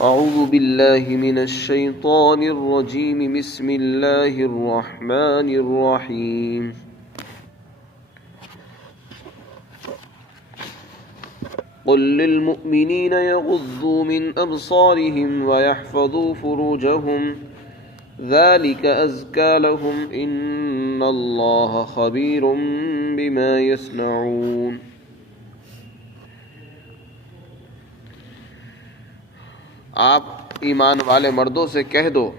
أعوذ بالله من الشيطان الرجيم. بسم الله الرحمن الرحيم. قل للمؤمنين يغضوا من أبصارهم ويحفظوا فروجهم ذلك أزكى لهم إن الله خبير بما يصنعون. آپ ایمان والے مردوں سے کہہ دو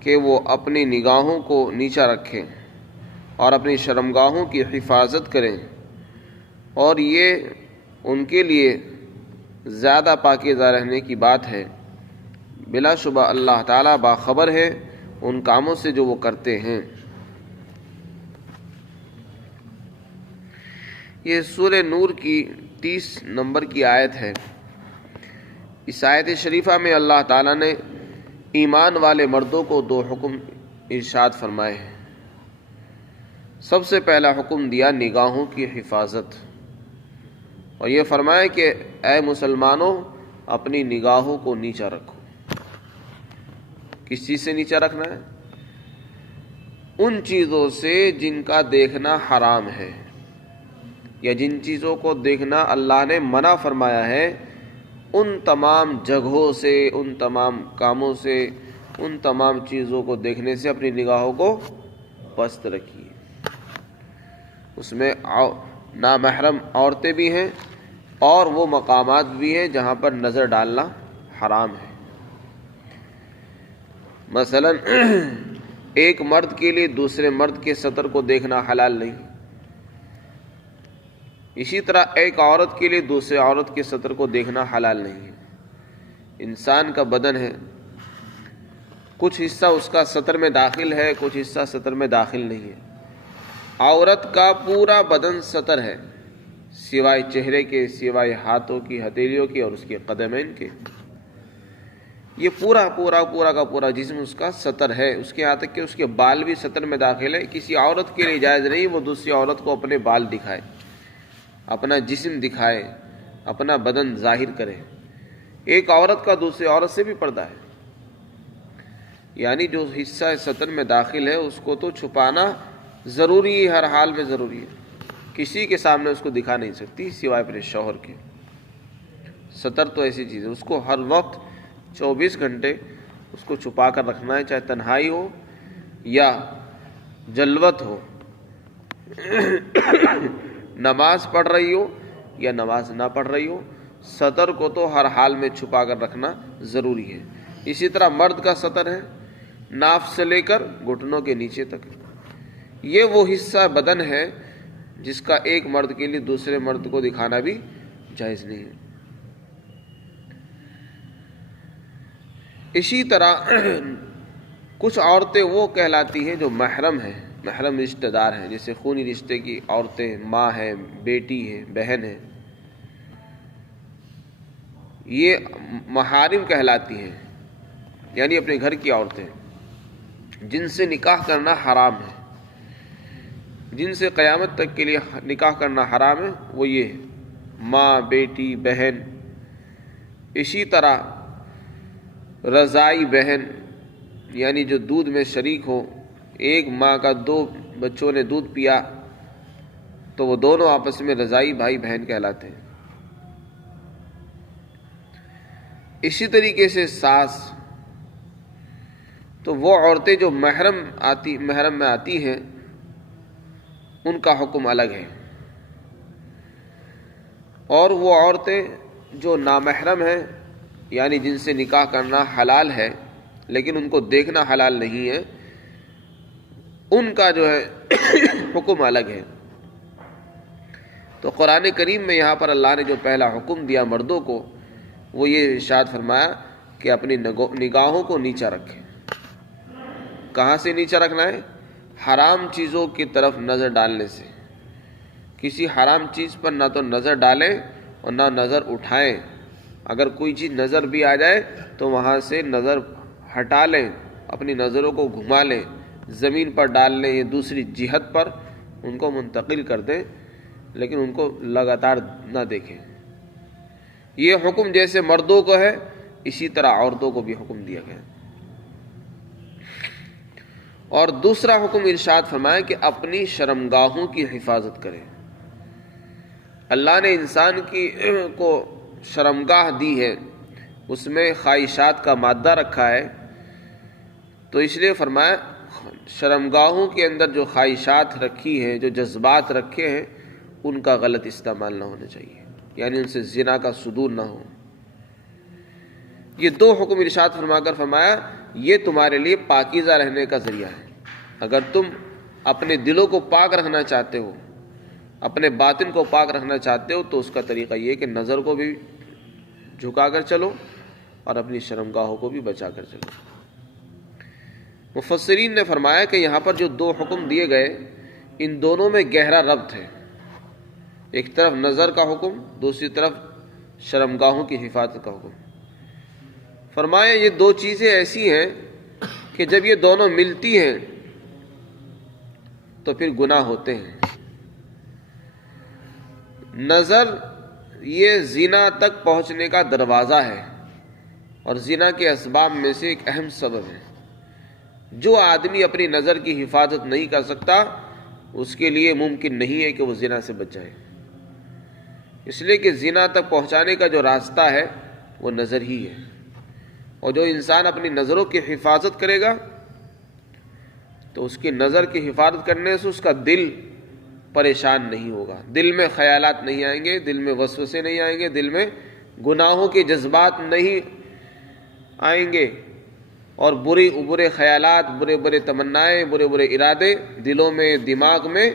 کہ وہ اپنی نگاہوں کو نیچا رکھیں اور اپنی شرمگاہوں کی حفاظت کریں، اور یہ ان کے لیے زیادہ پاکیزہ رہنے کی بات ہے. بلا شبہ اللہ تعالیٰ باخبر ہے ان کاموں سے جو وہ کرتے ہیں. یہ سورہ نور کی 30 نمبر کی آیت ہے. اس آیت شریفہ میں اللہ تعالیٰ نے ایمان والے مردوں کو 2 حکم ارشاد فرمائے ہیں. سب سے پہلا حکم دیا نگاہوں کی حفاظت، اور یہ فرمایا کہ اے مسلمانوں اپنی نگاہوں کو نیچا رکھو. کس چیز سے نیچا رکھنا ہے؟ ان چیزوں سے جن کا دیکھنا حرام ہے، یا جن چیزوں کو دیکھنا اللہ نے منع فرمایا ہے، ان تمام جگہوں سے، ان تمام کاموں سے، ان تمام چیزوں کو دیکھنے سے اپنی نگاہوں کو پست رکھیے. اس میں نامحرم عورتیں بھی ہیں اور وہ مقامات بھی ہیں جہاں پر نظر ڈالنا حرام ہے. مثلا ایک مرد کے لیے دوسرے مرد کے سطر کو دیکھنا حلال نہیں. اسی طرح ایک عورت کے لیے دوسرے عورت کے سطر کو دیکھنا حلال نہیں ہے. انسان کا بدن ہے، کچھ حصہ اس کا سطر میں داخل ہے، کچھ حصہ سطر میں داخل نہیں ہے. عورت کا پورا بدن سطر ہے، سوائے چہرے کے، سوائے ہاتھوں کی ہتھیلیوں کی اور اس کے قدمین کے. یہ پورا کا پورا جسم اس کا سطر ہے. اس کے یہاں تک کہ اس کے بال بھی سطر میں داخل ہے. کسی عورت کے لیے جائز نہیں وہ دوسری عورت کو اپنے بال دکھائے، اپنا جسم دکھائے، اپنا بدن ظاہر کرے. ایک عورت کا دوسری عورت سے بھی پردہ ہے، یعنی جو حصہ سطر میں داخل ہے اس کو تو چھپانا ضروری ہے، ہر حال میں ضروری ہے. کسی کے سامنے اس کو دکھا نہیں سکتی سوائے اپنے شوہر کے. سطر تو ایسی چیز ہے، اس کو ہر وقت 24 گھنٹے اس کو چھپا کر رکھنا ہے، چاہے تنہائی ہو یا جلوت ہو، نماز پڑھ رہی ہو یا نماز نہ پڑھ رہی ہو، سطر کو تو ہر حال میں چھپا کر رکھنا ضروری ہے. اسی طرح مرد کا سطر ہے ناف سے لے کر گھٹنوں کے نیچے تک. یہ وہ حصہ بدن ہے جس کا ایک مرد کے لیے دوسرے مرد کو دکھانا بھی جائز نہیں ہے. اسی طرح کچھ عورتیں وہ کہلاتی ہیں جو محرم ہیں، محرم رشتہ دار ہیں، جیسے خونی رشتے کی عورتیں، ماں ہیں، بیٹی ہیں، بہن ہیں. یہ محارم کہلاتی ہیں، یعنی اپنے گھر کی عورتیں جن سے نکاح کرنا حرام ہے، جن سے قیامت تک کے لیے نکاح کرنا حرام ہے، وہ یہ ہے ماں، بیٹی، بہن. اسی طرح رضائی بہن، یعنی جو دودھ میں شریک ہو، ایک ماں کا 2 بچوں نے دودھ پیا تو وہ دونوں آپس میں رضائی بھائی بہن کہلاتے ہیں. اسی طریقے سے ساس. تو وہ عورتیں جو محرم میں آتی ہیں ان کا حکم الگ ہے، اور وہ عورتیں جو نامحرم ہیں، یعنی جن سے نکاح کرنا حلال ہے لیکن ان کو دیکھنا حلال نہیں ہے، ان کا جو ہے حکم الگ ہے. تو قرآن کریم میں یہاں پر اللہ نے جو پہلا حکم دیا مردوں کو، وہ یہ ارشاد فرمایا کہ اپنی نگاہوں کو نیچا رکھیں. کہاں سے نیچا رکھنا ہے؟ حرام چیزوں کی طرف نظر ڈالنے سے. کسی حرام چیز پر نہ تو نظر ڈالیں اور نہ نظر اٹھائیں. اگر کوئی چیز نظر بھی آ جائے تو وہاں سے نظر ہٹا لیں، اپنی نظروں کو گھما لیں، زمین پر ڈال لیں یا دوسری جہت پر ان کو منتقل کر دیں، لیکن ان کو لگاتار نہ دیکھیں. یہ حکم جیسے مردوں کو ہے اسی طرح عورتوں کو بھی حکم دیا گیا. اور دوسرا حکم ارشاد فرمایا کہ اپنی شرمگاہوں کی حفاظت کرے. اللہ نے انسان کو شرمگاہ دی ہے، اس میں خواہشات کا مادہ رکھا ہے، تو اس لیے فرمایا شرمگاہوں کے اندر جو خواہشات رکھی ہیں، جو جذبات رکھے ہیں، ان کا غلط استعمال نہ ہونا چاہیے، یعنی ان سے زنا کا صدور نہ ہو. یہ دو حکم ارشاد فرما کر فرمایا یہ تمہارے لیے پاکیزہ رہنے کا ذریعہ ہے. اگر تم اپنے دلوں کو پاک رکھنا چاہتے ہو، اپنے باطن کو پاک رکھنا چاہتے ہو، تو اس کا طریقہ یہ کہ نظر کو بھی جھکا کر چلو اور اپنی شرمگاہوں کو بھی بچا کر چلو. مفسرین نے فرمایا کہ یہاں پر جو دو حکم دیے گئے ان دونوں میں گہرا ربط ہے. ایک طرف نظر کا حکم، دوسری طرف شرمگاہوں کی حفاظت کا حکم. فرمایا یہ دو چیزیں ایسی ہیں کہ جب یہ دونوں ملتی ہیں تو پھر گناہ ہوتے ہیں. نظر یہ زنا تک پہنچنے کا دروازہ ہے اور زنا کے اسباب میں سے ایک اہم سبب ہے. جو آدمی اپنی نظر کی حفاظت نہیں کر سکتا اس کے لیے ممکن نہیں ہے کہ وہ زنا سے بچ جائے، اس لیے کہ زنا تک پہنچانے کا جو راستہ ہے وہ نظر ہی ہے. اور جو انسان اپنی نظروں کی حفاظت کرے گا تو اس کی نظر کی حفاظت کرنے سے اس کا دل پریشان نہیں ہوگا، دل میں خیالات نہیں آئیں گے، دل میں وسوسے نہیں آئیں گے، دل میں گناہوں کے جذبات نہیں آئیں گے، اور برے خیالات، برے تمنائیں، برے ارادے دلوں میں، دماغ میں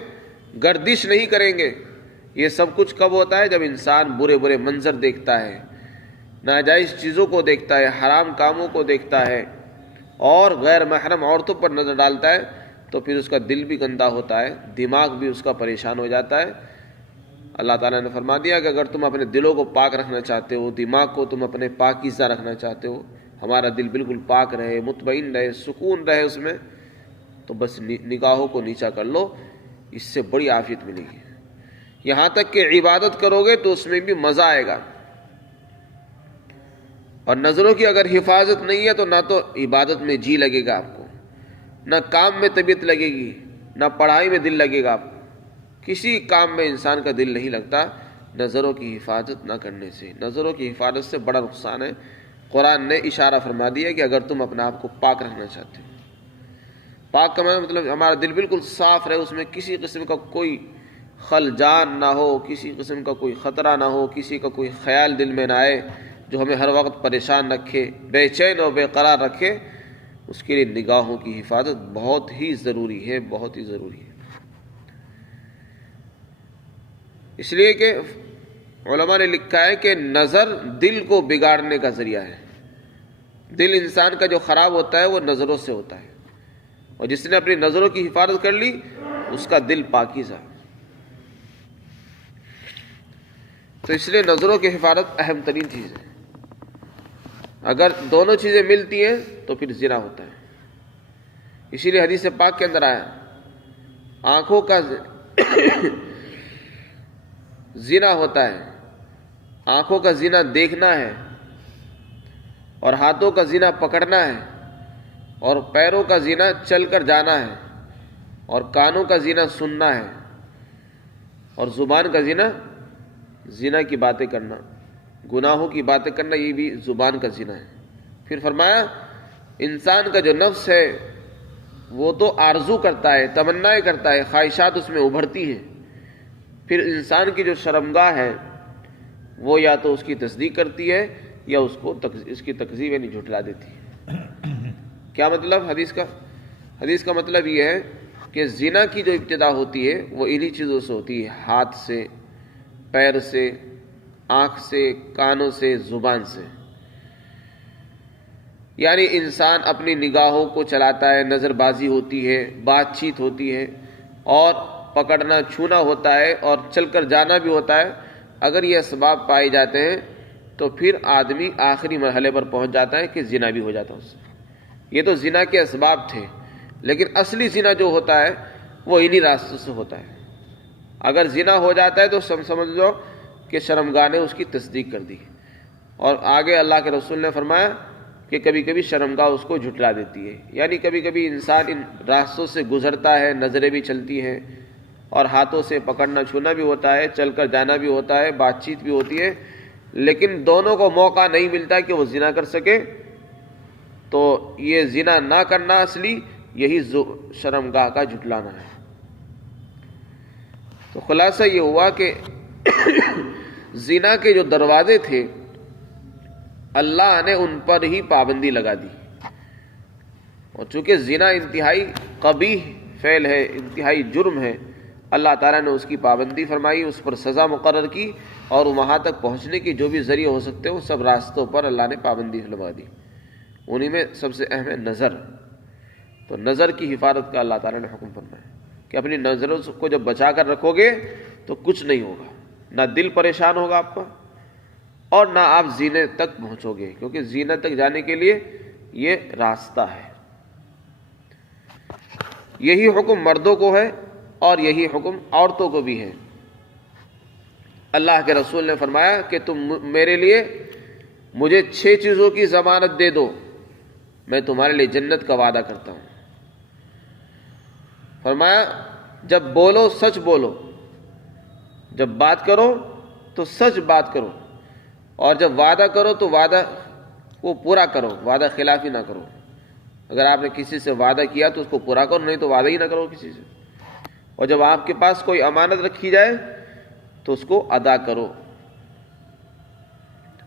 گردش نہیں کریں گے. یہ سب کچھ کب ہوتا ہے؟ جب انسان برے منظر دیکھتا ہے، ناجائز چیزوں کو دیکھتا ہے، حرام کاموں کو دیکھتا ہے اور غیر محرم عورتوں پر نظر ڈالتا ہے، تو پھر اس کا دل بھی گندا ہوتا ہے، دماغ بھی اس کا پریشان ہو جاتا ہے. اللہ تعالیٰ نے فرما دیا کہ اگر تم اپنے دلوں کو پاک رکھنا چاہتے ہو، دماغ کو تم اپنے پاکیزہ رکھنا چاہتے ہو، ہمارا دل بالکل پاک رہے، مطمئن رہے، سکون رہے اس میں، تو بس نگاہوں کو نیچا کر لو، اس سے بڑی عافیت ملے گی. یہاں تک کہ عبادت کرو گے تو اس میں بھی مزہ آئے گا. اور نظروں کی اگر حفاظت نہیں ہے تو نہ تو عبادت میں جی لگے گا آپ کو، نہ کام میں طبیعت لگے گی، نہ پڑھائی میں دل لگے گا آپ کو. کسی کام میں انسان کا دل نہیں لگتا نظروں کی حفاظت نہ کرنے سے. نظروں کی حفاظت سے بڑا نقصان ہے. قرآن نے اشارہ فرما دیا کہ اگر تم اپنے آپ کو پاک رکھنا چاہتے ہو، پاک کا مطلب ہمارا دل بالکل صاف رہے، اس میں کسی قسم کا کوئی خلجان نہ ہو، کسی قسم کا کوئی خطرہ نہ ہو، کسی کا کوئی خیال دل میں نہ آئے جو ہمیں ہر وقت پریشان رکھے، بے چین اور بے قرار رکھے. اس کے لیے نگاہوں کی حفاظت بہت ہی ضروری ہے، بہت ہی ضروری ہے. اس لیے کہ علماء نے لکھا ہے کہ نظر دل کو بگاڑنے کا ذریعہ ہے. دل انسان کا جو خراب ہوتا ہے وہ نظروں سے ہوتا ہے، اور جس نے اپنی نظروں کی حفاظت کر لی اس کا دل پاکیزہ. تو اس لیے نظروں کی حفاظت اہم ترین چیز ہے. اگر دونوں چیزیں ملتی ہیں تو پھر زنا ہوتا ہے. اسی لیے حدیث پاک کے اندر آیا آنکھوں کا زنا ہوتا ہے، آنکھوں کا زنا دیکھنا ہے، اور ہاتھوں کا زنا پکڑنا ہے، اور پیروں کا زنا چل کر جانا ہے، اور کانوں کا زنا سننا ہے، اور زبان کا زنا کی باتیں کرنا، گناہوں کی باتیں کرنا، یہ بھی زبان کا زنا ہے. پھر فرمایا انسان کا جو نفس ہے وہ تو آرزو کرتا ہے، تمنائیں کرتا ہے، خواہشات اس میں ابھرتی ہیں. پھر انسان کی جو شرمگاہ ہے وہ یا تو اس کی تصدیق کرتی ہے یا اس کی تکذیب یعنی جھٹلا دیتی ہے. کیا مطلب حدیث کا مطلب یہ ہے کہ زنا کی جو ابتدا ہوتی ہے وہ انہی چیزوں سے ہوتی ہے، ہاتھ سے، پیر سے، آنکھ سے، کانوں سے، زبان سے. یعنی انسان اپنی نگاہوں کو چلاتا ہے، نظر بازی ہوتی ہے، بات چیت ہوتی ہے، اور پکڑنا چھونا ہوتا ہے، اور چل کر جانا بھی ہوتا ہے. اگر یہ اسباب پائے جاتے ہیں تو پھر آدمی آخری مرحلے پر پہنچ جاتا ہے کہ زنا بھی ہو جاتا ہے اس سے. یہ تو زنا کے اسباب تھے، لیکن اصلی زنا جو ہوتا ہے وہ انہی راستوں سے ہوتا ہے. اگر زنا ہو جاتا ہے تو سمجھ لو کہ شرمگاہ نے اس کی تصدیق کر دی، اور آگے اللہ کے رسول نے فرمایا کہ کبھی کبھی شرمگاہ اس کو جھٹلا دیتی ہے، یعنی کبھی کبھی انسان ان راستوں سے گزرتا ہے، نظریں بھی چلتی ہیں اور ہاتھوں سے پکڑنا چھونا بھی ہوتا ہے، چل کر جانا بھی ہوتا ہے، بات چیت بھی ہوتی ہے، لیکن دونوں کو موقع نہیں ملتا کہ وہ زنا کر سکے. تو یہ زنا نہ کرنا اصلی یہی شرمگاہ کا جھٹلانا ہے. تو خلاصہ یہ ہوا کہ زنا کے جو دروازے تھے اللہ نے ان پر ہی پابندی لگا دی، اور چونکہ زنا انتہائی قبیح فعل ہے، انتہائی جرم ہے، اللہ تعالیٰ نے اس کی پابندی فرمائی، اس پر سزا مقرر کی، اور وہاں تک پہنچنے کی جو بھی ذریعے ہو سکتے ہیں وہ سب راستوں پر اللہ نے پابندی لگا دی. انہی میں سب سے اہم ہے نظر. تو نظر کی حفاظت کا اللہ تعالیٰ نے حکم فرمایا کہ اپنی نظروں کو جب بچا کر رکھو گے تو کچھ نہیں ہوگا، نہ دل پریشان ہوگا آپ کا اور نہ آپ زینے تک پہنچو گے، کیونکہ زینے تک جانے کے لیے یہ راستہ ہے. یہی حکم مردوں کو ہے اور یہی حکم عورتوں کو بھی ہے. اللہ کے رسول نے فرمایا کہ تم میرے لیے مجھے 6 چیزوں کی ضمانت دے دو، میں تمہارے لیے جنت کا وعدہ کرتا ہوں. فرمایا جب بولو سچ بولو، جب بات کرو تو سچ بات کرو، اور جب وعدہ کرو تو وعدہ کو پورا کرو، وعدہ خلافی نہ کرو. اگر آپ نے کسی سے وعدہ کیا تو اس کو پورا کرو، نہیں تو وعدہ ہی نہ کرو کسی سے. اور جب آپ کے پاس کوئی امانت رکھی جائے تو اس کو ادا کرو.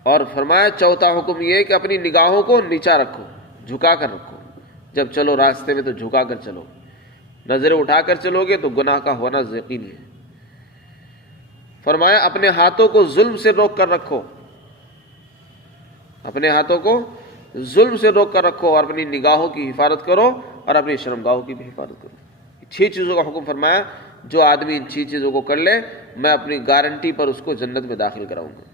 اور فرمایا چوتھا حکم یہ ہے کہ اپنی نگاہوں کو نیچا رکھو، جھکا کر رکھو. جب چلو راستے میں تو جھکا کر چلو، نظریں اٹھا کر چلو گے تو گناہ کا ہونا یقینی ہے. فرمایا اپنے ہاتھوں کو ظلم سے روک کر رکھو، اپنے ہاتھوں کو ظلم سے روک کر رکھو، اور اپنی نگاہوں کی حفاظت کرو اور اپنی شرمگاہوں کی بھی حفاظت کرو. 6 چیزوں کا حکم فرمایا. جو آدمی ان 6 چیزوں کو کر لے میں اپنی گارنٹی پر اس کو جنت میں داخل کراؤں گا.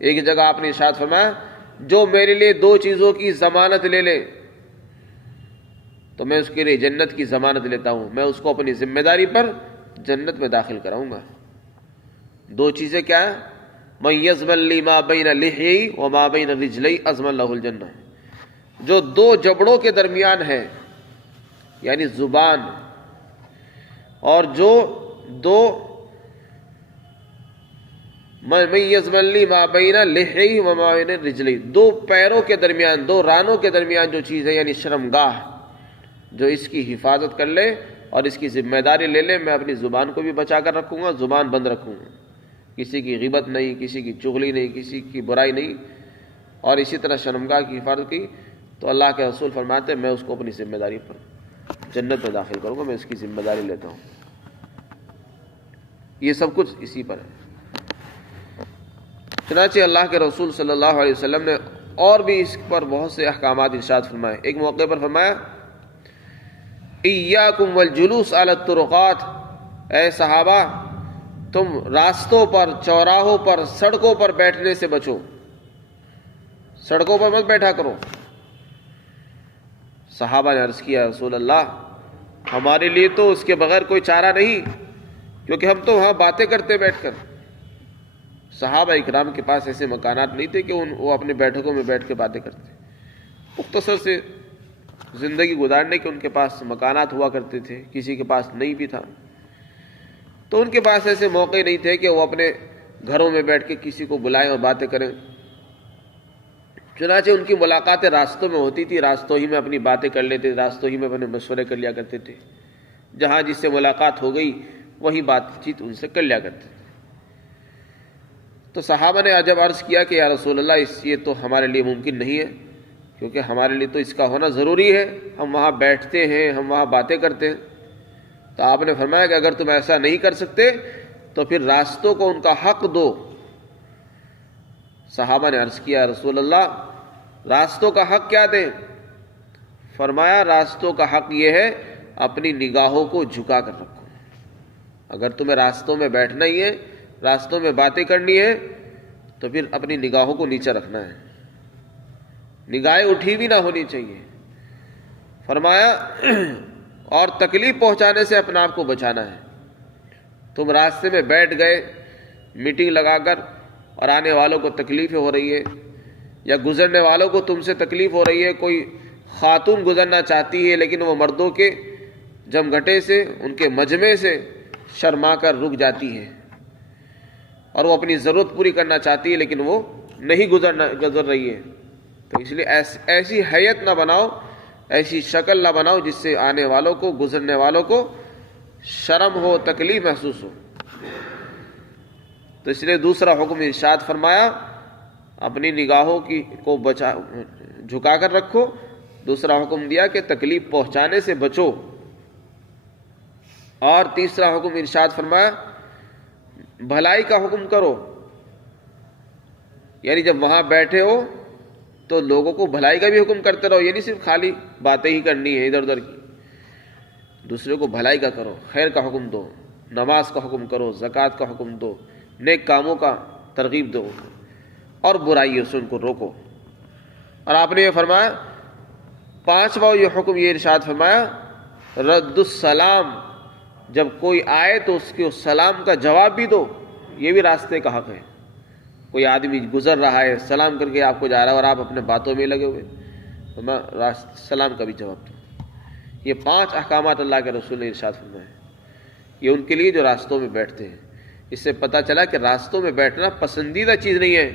ایک جگہ آپ نے ارشاد فرمایا جو میرے لیے 2 چیزوں کی ضمانت لے لے تو میں اس کے لیے جنت کی ضمانت لیتا ہوں، میں اس کو اپنی ذمہ داری پر جنت میں داخل کراؤں گا. 2 چیزیں کیا ہیں؟ من یضمن لی ما بین لحیی وما بین رجلی اضمن لہ الجنہ. جو 2 جبڑوں کے درمیان ہے یعنی زبان، اور جو 2 من یضمن لی ما بین لحیی وما بین رجلی، 2 پیروں کے درمیان، 2 رانوں کے درمیان جو چیز ہے یعنی شرمگاہ، جو اس کی حفاظت کر لے اور اس کی ذمہ داری لے لے، میں اپنی زبان کو بھی بچا کر رکھوں گا، زبان بند رکھوں گا، کسی کی غیبت نہیں، کسی کی چغلی نہیں، کسی کی برائی نہیں، اور اسی طرح شرمگاہ کی حفاظت کی. تو اللہ کے رسول فرماتے ہیں میں اس کو اپنی ذمہ داری پر جنت میں داخل کروں گا، میں اس کی ذمہ داری لیتا ہوں. یہ سب کچھ اسی پر ہے. چنانچہ اللہ کے رسول صلی اللہ علیہ وسلم نے اور بھی اس پر بہت سے احکامات ارشاد فرمائے. ایک موقع پر فرمایا ایاکم والجلوس علی الطرقات، اے صحابہ تم راستوں پر، چوراہوں پر، سڑکوں پر بیٹھنے سے بچو، سڑکوں پر مت بیٹھا کرو. صحابہ نے عرض کیا رسول اللہ ہمارے لیے تو اس کے بغیر کوئی چارہ نہیں، کیونکہ ہم تو وہاں باتیں کرتے بیٹھ کر. صحابہ اکرام کے پاس ایسے مکانات نہیں تھے کہ وہ اپنے بیٹھکوں میں بیٹھ کے باتیں کرتے. مختصر سے زندگی گزارنے کے ان کے پاس مکانات ہوا کرتے تھے، کسی کے پاس نہیں بھی تھا. تو ان کے پاس ایسے موقع نہیں تھے کہ وہ اپنے گھروں میں بیٹھ کے کسی کو بلائیں اور باتیں کریں. چنانچہ ان کی ملاقاتیں راستوں میں ہوتی تھی، راستوں ہی میں اپنی باتیں کر لیتے، راستوں ہی میں اپنے مشورے کر لیا کرتے تھے. جہاں جس سے ملاقات ہو گئی وہی بات چیت ان سے کر لیا کرتے تھے. تو صحابہ نے جب عرض کیا کہ یا رسول اللہ یہ تو ہمارے لیے ممکن نہیں ہے، کیونکہ ہمارے لیے تو اس کا ہونا ضروری ہے، ہم وہاں بیٹھتے ہیں، ہم وہاں باتیں کرتے ہیں. تو آپ نے فرمایا کہ اگر تم ایسا نہیں کر سکتے تو پھر راستوں کو ان کا حق دو. صحابہ نے عرض کیا رسول اللہ راستوں کا حق کیا دیں؟ فرمایا راستوں کا حق یہ ہے اپنی نگاہوں کو جھکا کر رکھو. اگر تمہیں راستوں میں بیٹھنا ہی ہے، راستوں میں باتیں کرنی ہے تو پھر اپنی نگاہوں کو نیچے رکھنا ہے، نگاہیں اٹھی بھی نہ ہونی چاہیے. فرمایا اور تکلیف پہنچانے سے اپنے آپ کو بچانا ہے. تم راستے میں بیٹھ گئے میٹنگ لگا کر اور آنے والوں کو تکلیف ہو رہی ہے، یا گزرنے والوں کو تم سے تکلیف ہو رہی ہے، کوئی خاتون گزرنا چاہتی ہے لیکن وہ مردوں کے جمگھٹے سے، ان کے مجمع سے شرما کر رک جاتی ہے، اور وہ اپنی ضرورت پوری کرنا چاہتی ہے لیکن وہ نہیں گزر رہی ہے، تو اس لیے ایسی حیت نہ بناؤ، ایسی شکل نہ بناؤ جس سے آنے والوں کو، گزرنے والوں کو شرم ہو، تکلیف محسوس ہو۔ تو اس لیے دوسرا حکم ارشاد فرمایا اپنی نگاہوں کو جھکا کر رکھو، دوسرا حکم دیا کہ تکلیف پہنچانے سے بچو، اور تیسرا حکم ارشاد فرمایا بھلائی کا حکم کرو، یعنی جب وہاں بیٹھے ہو تو لوگوں کو بھلائی کا بھی حکم کرتے رہو، یہ نہیں صرف خالی باتیں ہی کرنی ہے ادھر ادھر کی، دوسرے کو بھلائی کا کرو، خیر کا حکم دو، نماز کا حکم کرو، زکوٰۃ کا حکم دو، نیک کاموں کا ترغیب دو، اور برائیوں سے ان کو روکو۔ اور آپ نے یہ فرمایا پانچواں یہ حکم یہ ارشاد فرمایا رد السلام، جب کوئی آئے تو اس کے سلام کا جواب بھی دو، یہ بھی راستے کا حق ہے۔ کوئی آدمی گزر رہا ہے، سلام کر کے آپ کو جا رہا ہے اور آپ اپنے باتوں میں لگے ہوئے، سلام کا بھی جواب دو۔ یہ 5 احکامات اللہ کے رسول نے ارشاد فرمائے، یہ ان کے لیے جو راستوں میں بیٹھتے ہیں۔ اس سے پتہ چلا کہ راستوں میں بیٹھنا پسندیدہ چیز نہیں ہے،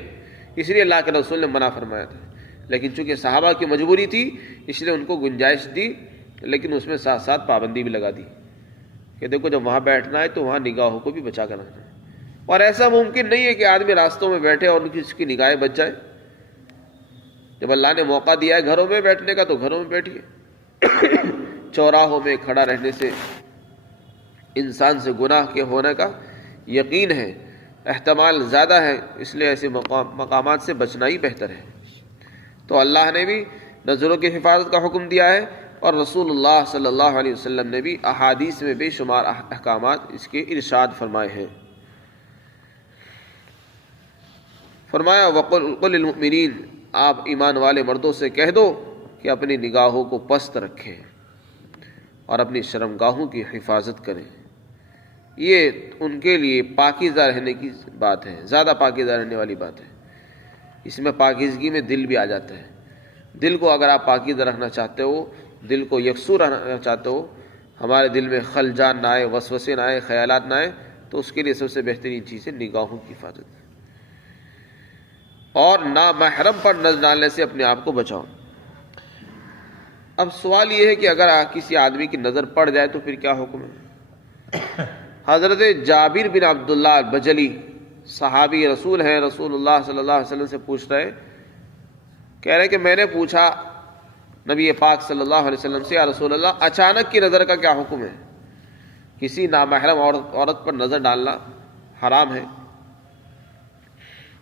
اس لیے اللہ کے رسول نے منع فرمایا تھا، لیکن چونکہ صحابہ کی مجبوری تھی اس لیے ان کو گنجائش دی، لیکن اس میں ساتھ ساتھ پابندی بھی لگا دی کہ دیکھو جب وہاں بیٹھنا ہے تو وہاں نگاہوں کو بھی بچا کر رکھنا ہے، اور ایسا ممکن نہیں ہے کہ آدمی راستوں میں بیٹھے اور اس کی نگاہیں بچ جائے۔ جب اللہ نے موقع دیا ہے گھروں میں بیٹھنے کا تو گھروں میں بیٹھیے، چوراہوں میں کھڑا رہنے سے انسان سے گناہ کے ہونے کا یقین ہے، احتمال زیادہ ہے، اس لیے ایسے مقامات سے بچنا ہی بہتر ہے۔ تو اللہ نے بھی نظروں کی حفاظت کا حکم دیا ہے، اور رسول اللہ صلی اللہ علیہ وسلم نے بھی احادیث میں بے شمار احکامات اس کے ارشاد فرمائے ہیں۔ فرمایا وَقُلْ لِلْمُؤْمِنِينَ، آپ ایمان والے مردوں سے کہہ دو کہ اپنی نگاہوں کو پست رکھیں اور اپنی شرمگاہوں کی حفاظت کریں، یہ ان کے لیے پاکیزہ رہنے کی بات ہے، زیادہ پاکیزہ رہنے والی بات ہے۔ اس میں پاکیزگی میں دل بھی آ جاتا ہے، دل کو اگر آپ پاکیزہ رکھنا چاہتے ہو، دل کو یکسو رکھنا چاہتے ہو، ہمارے دل میں خلجان نہ آئے، وسوسے نہ آئے، خیالات نہ آئے، تو اس کے لیے سب سے بہترین چیز ہے نگاہوں کی حفاظت، اور نامحرم پر نظر ڈالنے سے اپنے آپ کو بچاؤ۔ اب سوال یہ ہے کہ اگر کسی آدمی کی نظر پڑ جائے تو پھر کیا حکم ہے؟ حضرت جابر بن عبداللہ بجلی صحابی رسول ہیں، رسول اللہ صلی اللہ علیہ وسلم سے پوچھ رہے، کہہ رہے کہ میں نے پوچھا نبی پاک صلی اللہ علیہ وسلم سے، یا رسول اللہ اچانک کی نظر کا کیا حکم ہے؟ کسی نامحرم عورت پر نظر ڈالنا حرام ہے،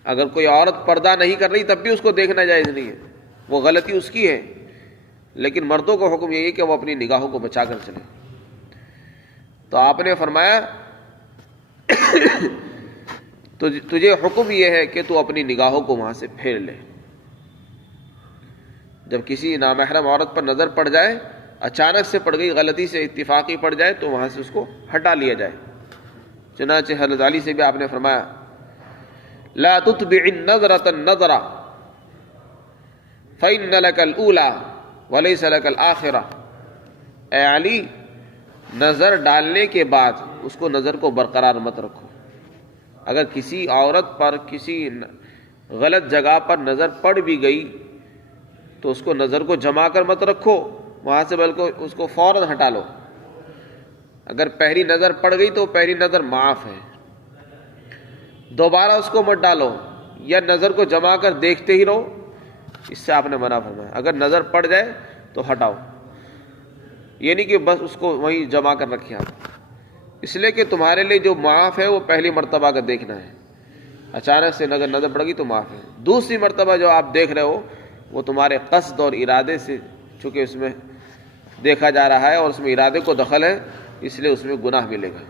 اگر کوئی عورت پردہ نہیں کر رہی تب بھی اس کو دیکھنا جائز نہیں ہے، وہ غلطی اس کی ہے، لیکن مردوں کو حکم یہی ہے کہ وہ اپنی نگاہوں کو بچا کر چلیں۔ تو آپ نے فرمایا تو تجھے حکم یہ ہے کہ تو اپنی نگاہوں کو وہاں سے پھیر لے، جب کسی نامحرم عورت پر نظر پڑ جائے، اچانک سے پڑ گئی، غلطی سے اتفاقی پڑ جائے، تو وہاں سے اس کو ہٹا لیا جائے۔ چنانچہ حضرت علی سے بھی آپ نے فرمایا لا تتبع النظرة النظرة فإن لك الأولى وليس لك الآخرة، اے علی نظر ڈالنے کے بعد اس کو نظر کو برقرار مت رکھو، اگر کسی عورت پر کسی غلط جگہ پر نظر پڑ بھی گئی تو اس کو نظر کو جما کر مت رکھو وہاں سے، بلکہ اس کو فوراً ہٹا لو۔ اگر پہلی نظر پڑ گئی تو پہلی نظر معاف ہے، دوبارہ اس کو مت ڈالو، یا نظر کو جما کر دیکھتے ہی رہو، اس سے آپ نے منع فرمایا۔ اگر نظر پڑ جائے تو ہٹاؤ، یہ نہیں کہ بس اس کو وہیں جما کر رکھیں آپ، اس لیے کہ تمہارے لیے جو معاف ہے وہ پہلی مرتبہ کا دیکھنا ہے، اچانک سے نظر پڑ گئی تو معاف ہے۔ دوسری مرتبہ جو آپ دیکھ رہے ہو وہ تمہارے قصد اور ارادے سے، چونکہ اس میں دیکھا جا رہا ہے اور اس میں ارادے کو دخل ہے، اس لیے اس میں گناہ ملے گا،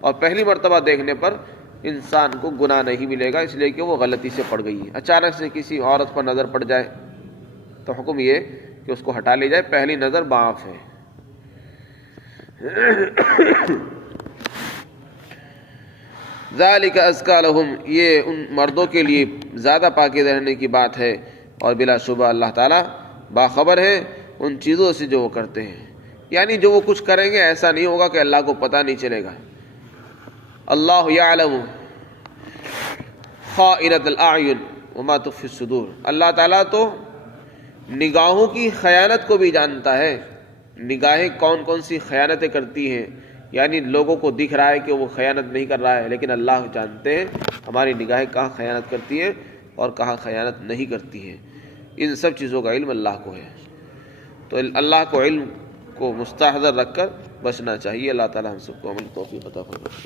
اور پہلی مرتبہ دیکھنے پر انسان کو گناہ نہیں ملے گا، اس لیے کہ وہ غلطی سے پڑ گئی ہے۔ اچانک سے کسی عورت پر نظر پڑ جائے تو حکم یہ کہ اس کو ہٹا لی جائے، پہلی نظر معاف ہے۔ ذالک ازکا لہم، یہ ان مردوں کے لیے زیادہ پاکیزہ رہنے کی بات ہے، اور بلا شبہ اللہ تعالیٰ باخبر ہے ان چیزوں سے جو وہ کرتے ہیں، یعنی جو وہ کچھ کریں گے ایسا نہیں ہوگا کہ اللہ کو پتہ نہیں چلے گا۔ اللہ یعلم خائنۃ الاعین وما تخفی الصدور، اللہ تعالیٰ تو نگاہوں کی خیانت کو بھی جانتا ہے، نگاہیں کون کون سی خیانتیں کرتی ہیں، یعنی لوگوں کو دکھ رہا ہے کہ وہ خیانت نہیں کر رہا ہے، لیکن اللہ جانتے ہیں ہماری نگاہیں کہاں خیانت کرتی ہیں اور کہاں خیانت نہیں کرتی ہیں۔ ان سب چیزوں کا علم اللہ کو ہے، تو اللہ کو علم کو مستحضر رکھ کر بچنا چاہیے۔ اللہ تعالیٰ ہم سب کو عمل توفیق عطا فرمائے۔